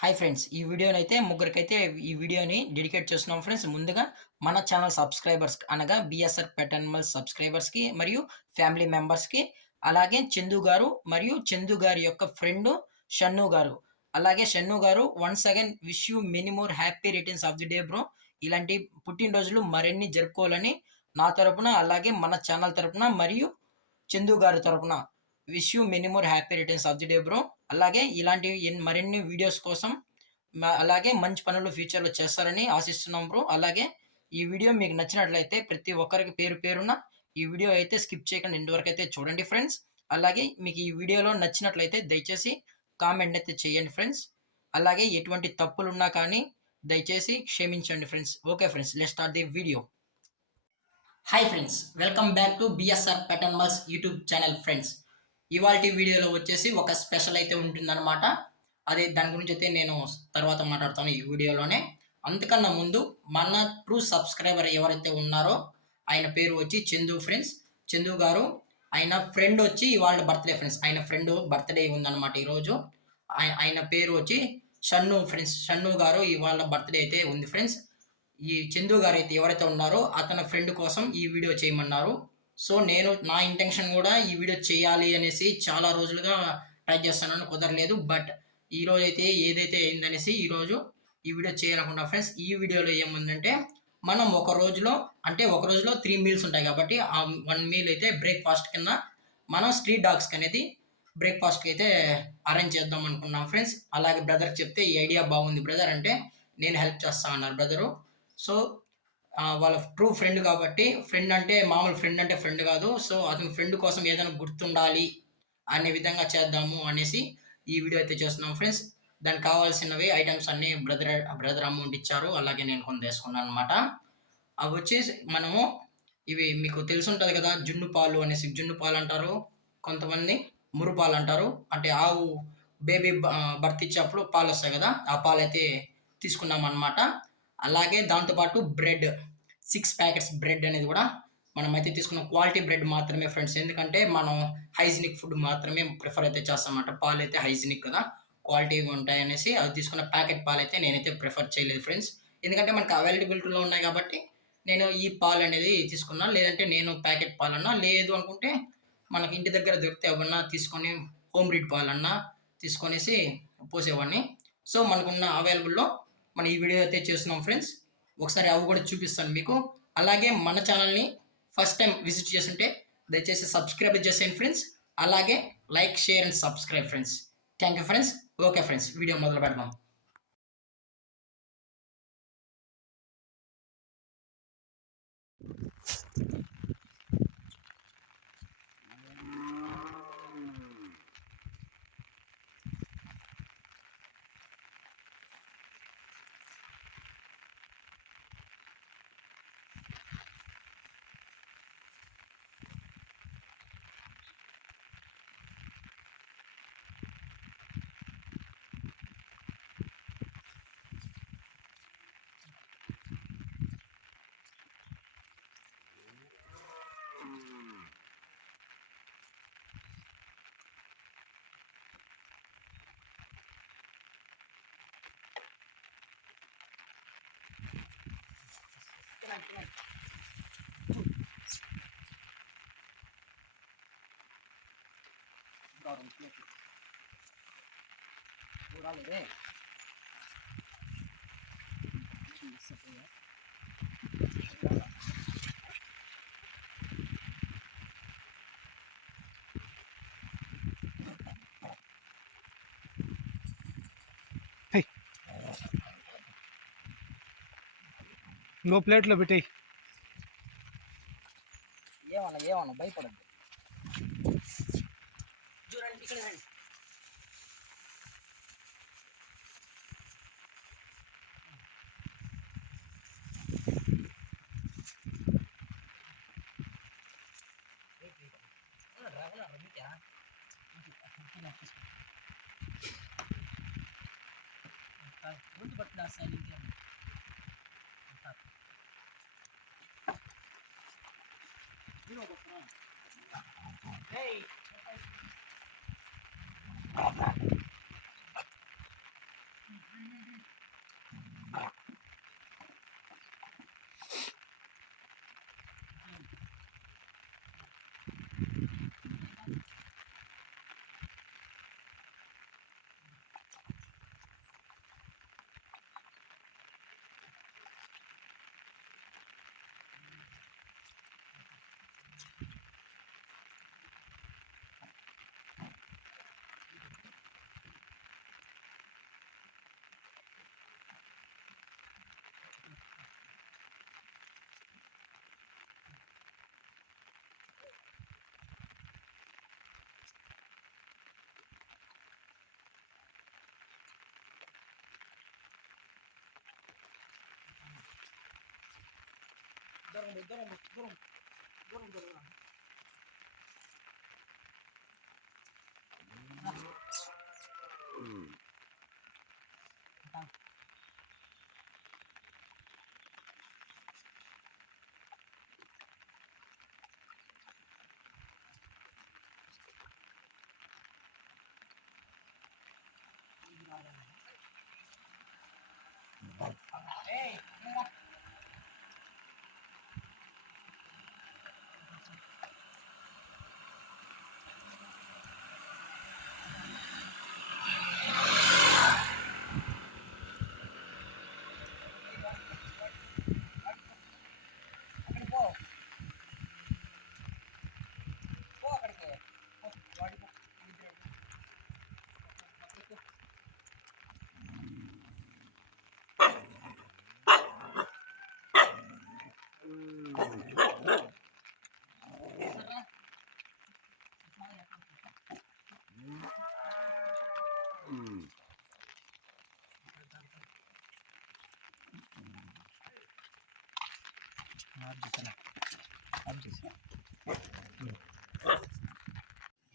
Hi friends. ఈ వీడియోనైతే ముగ్గురికైతే ఈ వీడియోని డెడికేట్ చేస్తున్నాం ఫ్రెండ్స్. ముందుగా మన ఛానల్ సబ్స్క్రైబర్స్ అనగా బీఎస్ఆర్ పెట్ యానిమల్స్ సబ్స్క్రైబర్స్‌కి మరియు ఫ్యామిలీ మెంబర్స్‌కి, అలాగే చందు గారు మరియు చందు గారి యొక్క ఫ్రెండు షన్ను గారు. అలాగే షన్ను గారు once again wish you many more happy returns of the day bro. ఇలాంటి పుట్టినరోజులు మరిన్ని జరుపుకోవాలని నా తరపున, అలాగే మన ఛానల్ తరపున మరియు చందు గారి తరపున wish you many more happy returns of the day bro. అలాగే ఇలాంటివి మరిన్ని వీడియోస్ కోసం అలాగే మంచి పనులు ఫ్యూచర్‌లో చేస్తారని ఆశిస్తున్నాం బ్రో. అలాగే ఈ వీడియో మీకు నచ్చినట్లయితే ప్రతి ఒక్కరికి పేరు పేరున ఈ వీడియో అయితే స్కిప్ చేయకుండా ఎండ్ వరకైతే చూడండి ఫ్రెండ్స్. అలాగే మీకు ఈ వీడియోలో నచ్చినట్లయితే దయచేసి కామెంట్ అయితే చేయండి ఫ్రెండ్స్. అలాగే ఎటువంటి తప్పులున్నా కానీ దయచేసి క్షమించండి friends. Okay friends, let's start the video. Hi friends, welcome back to BSR pet animals YouTube channel friends. ఇవాల్టి వీడియోలో వచ్చేసి ఒక స్పెషల్ అయితే ఉంటుందన్నమాట. అదే దాని గురించి అయితే నేను తర్వాత మాట్లాడతాను ఈ వీడియోలోనే. అంతకన్నా ముందు మన ట్రూ సబ్స్క్రైబర్ ఎవరైతే ఉన్నారో ఆయన పేరు వచ్చి చందు ఫ్రెండ్స్. చందు గారు ఆయన ఫ్రెండ్ వచ్చి ఇవాళ బర్త్‌డే ఫ్రెండ్స్. ఆయన ఫ్రెండ్ బర్త్‌డే ఉందన్నమాట ఈరోజు. ఆయన పేరు వచ్చి షన్ను ఫ్రెండ్స్. షన్ను గారు ఇవాళ బర్త్‌డే అయితే ఉంది ఫ్రెండ్స్. ఈ చందు గారైతే ఎవరైతే ఉన్నారో అతని ఫ్రెండ్ కోసం ఈ వీడియో చేయమన్నారు. సో, నేను నా ఇంటెన్షన్ గూడా ఈ వీడియో చేయాలి అనేసి చాలా రోజులుగా ట్రై చేస్తున్నాను. కుదరలేదు. బట్ ఈరోజైతే ఏదైతే అయిందనేసి ఈరోజు ఈ వీడియో చేయాలనుకున్నా ఫ్రెండ్స్. ఈ వీడియోలో ఏముందంటే, మనం ఒక రోజులో అంటే ఒక రోజులో 3 మీల్స్ ఉంటాయి కాబట్టి, ఆ 1 మీల్ అయితే బ్రేక్‌ఫాస్ట్ కింద మనం స్ట్రీట్ డాగ్స్‌కి అనేది బ్రేక్‌ఫాస్ట్‌కి అయితే అరేంజ్ చేద్దాం అనుకున్నాం ఫ్రెండ్స్. అలాగే బ్రదర్‌కి చెప్తే ఈ ఐడియా బాగుంది బ్రదర్ అంటే, నేను హెల్ప్ చేస్తా అన్నారు బ్రదరు. సో, వాళ్ళ ట్రూ ఫ్రెండ్ కాబట్టి, ఫ్రెండ్ అంటే మామూలు ఫ్రెండ్ అంటే ఫ్రెండ్ కాదు. సో, అతని ఫ్రెండ్ కోసం ఏదైనా గుర్తుండాలి అనే విధంగా చేద్దాము అనేసి ఈ వీడియో అయితే చేస్తున్నాం ఫ్రెండ్స్. దానికి కావాల్సినవి ఐటెమ్స్ అన్నీ బ్రదర్ అమౌంట్ ఇచ్చారు. అలాగే నేను కొన్ని తీసుకున్నాననమాట. అవొచ్చేసి మనము ఇవి మీకు తెలిసుంటది కదా! జున్ను పాలు అనేసి. జున్ను పాలంటారు. కొంతమంది ముర్రు పాలంటారు. అంటే ఆవు బర్త్ ఇచ్చేప్పుడు పాలొస్తాయి గదా! ఆ పాలైతే తీసుకున్నామనమాట. అలాగే దాంతో పాటు బ్రెడ్ 6 ప్యాకెట్స్ బ్రెడ్ అనేది గూడా మనమైతే తీసుకున్నాం. క్వాలిటీ బ్రెడ్ మాత్రమే ఫ్రెండ్స్. ఎందుకంటే మనం హైజీనిక్ ఫుడ్ మాత్రమే ప్రిఫర్ అయితే చేస్తామన్నమాట. పాలైతే హైజీనిక్ కదా! క్వాలిటీగా ఉంటాయనేసి అవి తీసుకున్న ప్యాకెట్ పాలైతే నేనైతే ప్రిఫర్ చేయలేదు ఫ్రెండ్స్. ఎందుకంటే మనకు అవైలబిలిటీలో ఉన్నాయి గాబట్టి నేను ఈ పాలనేది తీసుకున్నా. లేదంటే నేను ప్యాకెట్ పాలన్నా, లేదు అనుకుంటే మనకి ఇంటి దగ్గర దొరికితే అవన్నా తీసుకొని హోమ్ బ్రీడ్ పాలన్నా తీసుకొనేసి పోసేవాడిని. సో, మనకున్న అవైలబుల్‌లో మనం ఈ వీడియో అయితే చేస్తున్నాం ఫ్రెండ్స్. ఒకసారి అవి గూడా చూపిస్తాను మీకు. అలాగే మన ఛానెల్‌ని ఫస్ట్ టైమ్ విజిట్ చేసుంటే దయచేసి సబ్స్క్రైబ్ చేసేయండి ఫ్రెండ్స్. అలాగే like, share and subscribe friends. Thank you friends. Okay friends, video మొదలు పెడదాం. హెయ్! ఇంకో ప్లేట్‌లో పెట్టేయి. ఏమన్నా భయపడొద్దు. చూడండి ఇక్కడ రండి. గుర్తుపట్టిన సైలెంట్‌గా. ఏయ్!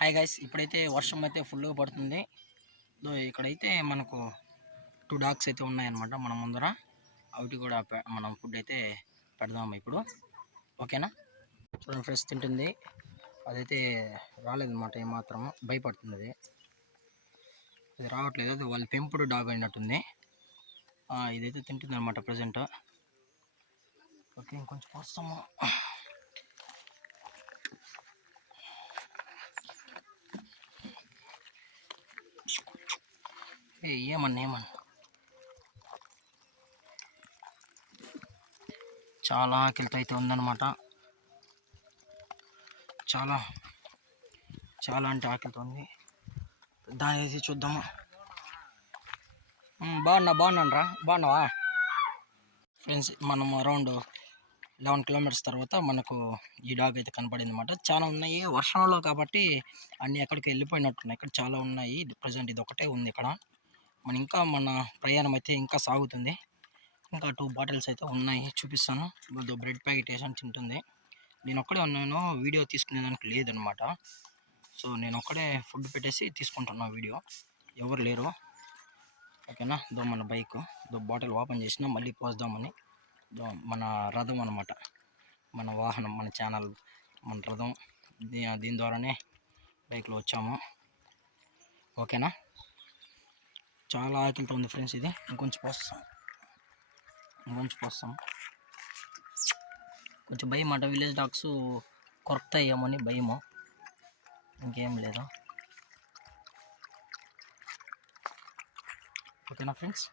హాయ్ గైస్, ఇప్పుడైతే వర్షం అయితే ఫుల్గా పడుతుంది. ఇక్కడైతే మనకు 2 డాగ్స్ అయితే ఉన్నాయన్నమాట మన ముందర. అవిటి కూడా మనం ఫుడ్ అయితే పెడదాము ఇప్పుడు. ఓకేనా? చూడండి ఫ్రెష్ తింటుంది. అదైతే రాలేదన్నమాట, ఏమాత్రం భయపడుతుంది. అది రావట్లేదు, అది వాళ్ళ పెంపుడు డాగ్ అయినట్టుంది. ఇదైతే తింటుంది అనమాట ప్రజెంట్. ఓకే, ఇంకొంచెం వస్తాము. ఏమన్నా చాలా ఆకలితో అయితే ఉందన్నమాట. చాలా చాలా అంటే ఆకలితో ఉంది. దాని అయితే చూద్దాము. బాగున్నాను రా, బాగున్నావా ఫ్రెండ్స్? మనం అరౌండ్ 11 కిలోమీటర్స్ తర్వాత మనకు ఈ డాగ్ అయితే కనపడింది అనమాట. చాలా ఉన్నాయి, వర్షంలో కాబట్టి అన్నీ ఎక్కడికి వెళ్ళిపోయినట్టున్నాయి. ఇక్కడ చాలా ఉన్నాయి. ప్రజెంట్ ఇది ఒకటే ఉంది ఇక్కడ. మన ప్రయాణం అయితే ఇంకా సాగుతుంది. ఇంకా 2 బాటిల్స్ అయితే ఉన్నాయి, చూపిస్తాను. బ్రెడ్ ప్యాకెట్ వేసాను, తింటుంది. నేను ఒక్కడే ఉన్నాను, వీడియో తీసుకునేదానికి లేదనమాట. సో నేను ఒక్కడే ఫుడ్ పెట్టేసి తీసుకుంటున్నా వీడియో, ఎవరు లేరు. ఓకేనా? మన బైక్ బాటిల్ ఓపెన్ చేసినా మళ్ళీ పోద్దామని. మన రథం అనమాట, మన వాహనం, మన ఛానల్, మన రథం. దీని ద్వారానే బైక్లో వచ్చాము. ఓకేనా? చాలా ఆకలితో ఉంది ఫ్రెండ్స్. ఇది ఇంకొంచెం పోస్తాం. కొంచెం భయం మాట, విలేజ్ డాగ్స్ కొరకుతాయేమని భయము, ఇంకేం లేదు. ఓకేనా ఫ్రెండ్స్?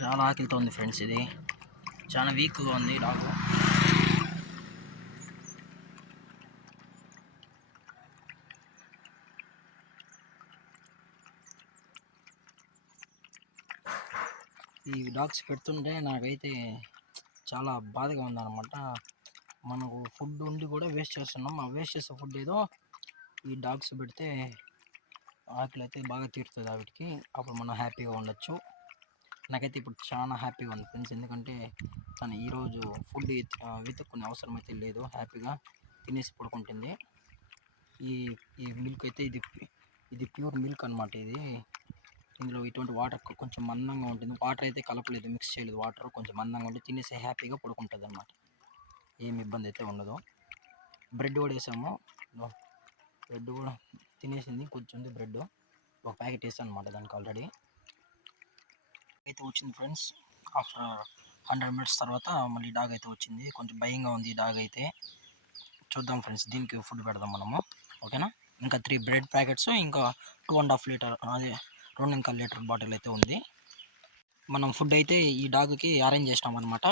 చాలా ఆకలితో ఉంది ఫ్రెండ్స్. ఇది చాలా వీక్గా ఉంది డాగ్. ఈ డాగ్స్ పెడుతుంటే నాకైతే చాలా బాధగా ఉందన్నమాట. మనకు ఫుడ్ ఉండి కూడా వేస్ట్ చేస్తున్నాం. ఆ వేస్ట్ చేసే ఫుడ్ ఏదో ఈ డాగ్స్ పెడితే ఆకలి అయితే బాగా తీరుతుంది వాటికి. అప్పుడు మనం హ్యాపీగా ఉండొచ్చు. నాకైతే ఇప్పుడు చాలా హ్యాపీగా ఉంది ఫ్రెండ్స్. ఎందుకంటే తను ఈరోజు ఫుడ్ వెతుక్కునే అవసరం అయితే లేదు. హ్యాపీగా తినేసి పడుకుంటుంది. ఈ ఈ మిల్క్ అయితే ఇది ప్యూర్ మిల్క్ అనమాట. ఇందులో ఇటువంటి వాటర్ కొంచెం మందంగా ఉంటుంది. వాటర్ అయితే కలపలేదు, మిక్స్ చేయలేదు. వాటర్ కొంచెం మందంగా ఉండి తినేసి హ్యాపీగా పడుకుంటుంది అనమాట. ఏమి ఇబ్బంది అయితే ఉండదు. బ్రెడ్ కూడా వేసాము. బ్రెడ్ కూడా తినేసింది. కొంచెం ఉంది బ్రెడ్. ఒక ప్యాకెట్ వేసాను అనమాట దానికి ఆల్రెడీ. అయితే వచ్చింది ఫ్రెండ్స్. ఆఫ్టర్ 100 మినిట్స్ తర్వాత మళ్ళీ డాగ్ అయితే వచ్చింది. కొంచెం భయంగా ఉంది డాగ్ అయితే. చూద్దాం ఫ్రెండ్స్, దీనికి ఫుడ్ పెడదాం మనము. ఓకేనా. ఇంకా 3 బ్రెడ్ ప్యాకెట్స్, ఇంకా 2.5 లీటర్, అదే 2 లీటర్ బాటిల్ అయితే ఉంది. మనం ఫుడ్ అయితే ఈ డాగ్కి అరేంజ్ చేసినాం అనమాట.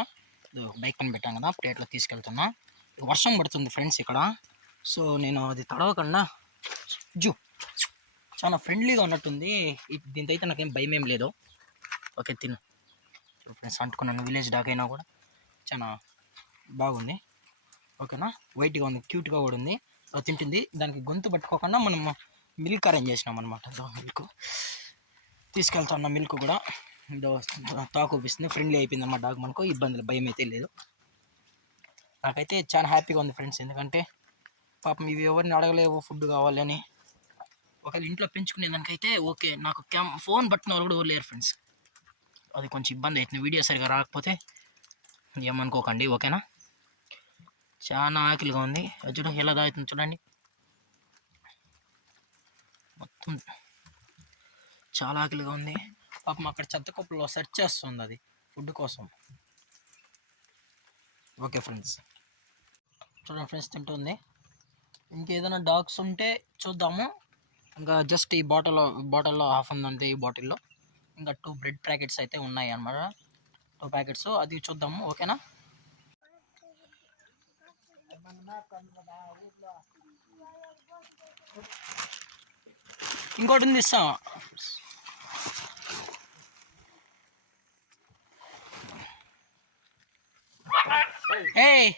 బైక్ పైన పెట్టాం కదా, ప్లేట్లో తీసుకెళ్తున్నా. వర్షం పడుతుంది ఫ్రెండ్స్ ఇక్కడ. సో నేను అది తడవకుండా చాలా ఫ్రెండ్లీగా ఉన్నట్టుంది. దీంతో అయితే నాకేం భయం ఏం లేదు. ఓకే తిను ఫ్రెండ్స్. అంటుకున్నాను, విలేజ్ డాగ్ అయినా కూడా చాలా బాగుంది. ఓకేనా. వైట్గా ఉంది, క్యూట్గా కూడా ఉంది. తింటుంది. దానికి గొంతు పట్టుకోకుండా మనం మిల్క్ అరేంజ్ చేసినాం అనమాట. మిల్క్ తీసుకెళ్తున్న మిల్క్ కూడా తాకూపిస్తుంది. ఫ్రెండ్లీ అయిపోయింది అన్నమాట డాగ్. మనకు ఇబ్బందులు భయం అయితే లేదు. నాకైతే చాలా హ్యాపీగా ఉంది ఫ్రెండ్స్. ఎందుకంటే పాపం ఇవి ఎవరిని అడగలేవు ఫుడ్ కావాలని. ఒకవేళ ఇంట్లో పెంచుకునే దానికైతే ఓకే. నాకు ఫోన్ పట్టిన వాళ్ళు కూడా లేరు ఫ్రెండ్స్. అది కొంచెం ఇబ్బంది అవుతుంది. వీడియో సరిగా రాకపోతే ఏమనుకోకండి. ఓకేనా. చాలా ఆకలిగా ఉంది. చూడ ఎలా తాగుతుంది చూడండి. మొత్తం చాలా ఆకలిగా ఉంది. పాపం అక్కడ చెత్త కుప్పలో సెర్చ్ చేస్తుంది అది ఫుడ్ కోసం. ఓకే ఫ్రెండ్స్, చూడండి ఫ్రెండ్స్ తింటుంది. ఇంకేదైనా డాగ్స్ ఉంటే చూద్దాము. ఇంకా జస్ట్ ఈ బాటిల్లో హాఫ్ ఉందంతే. ఈ బాటిల్లో ఇంకా 2 బ్రెడ్ ప్యాకెట్స్ అయితే ఉన్నాయి అన్నమాట. 2 ప్యాకెట్స్ అది చూద్దాము. ఓకేనా. ఇంకోటి ఉంది, ఇస్తాం. ఏయ్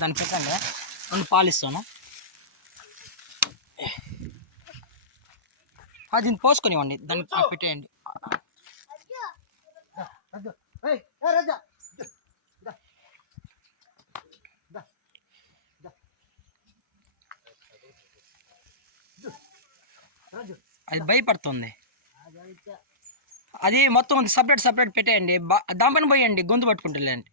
దాన్ని పెట్టండి, 2 పాలు ఇస్తాను. దీన్ని పోసుకొనివ్వండి, దాన్ని పెట్టేయండి. అది భయపడుతుంది. అది మొత్తం సపరేట్ పెట్టేయండి. దాంపైన పోయండి, గొంతు పట్టుకుంటుందండి.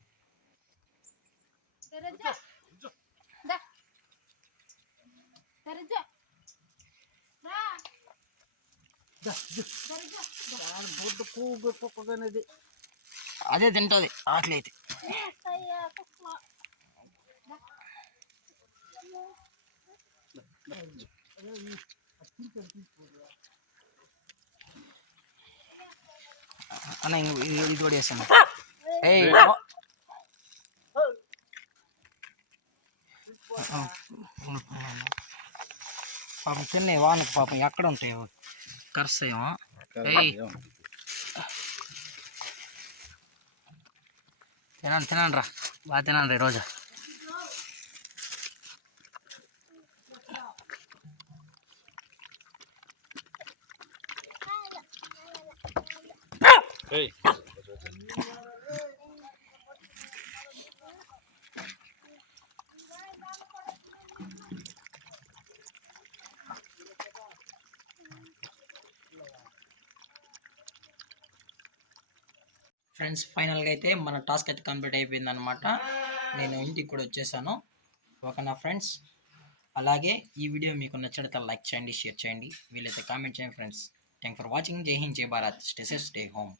అదే తింటుంది ఆకలి అయితే. అన్న ఇది కూడా వేసాను. పాపం తిన్నే వానకు పాపం ఎక్కడ ఉంటాయో కరుస్తాయేమో. తినండి రా, బాగా తినండి రోజు. ఫ్రెండ్స్, ఫైనల్గా అయితే మన టాస్క్ అయితే కంప్లీట్ అయిపోయింది అనమాట. నేను ఇంటికి కూడా వచ్చేసాను. ఓకేనా ఫ్రెండ్స్. అలాగే ఈ వీడియో మీకు నచ్చినట్లయితే లైక్ చేయండి, షేర్ చేయండి, వీలైతే కామెంట్ చేయండి ఫ్రెండ్స్. Thank for watching. జై హింద్, జై Bharat. Stay safe, stay home.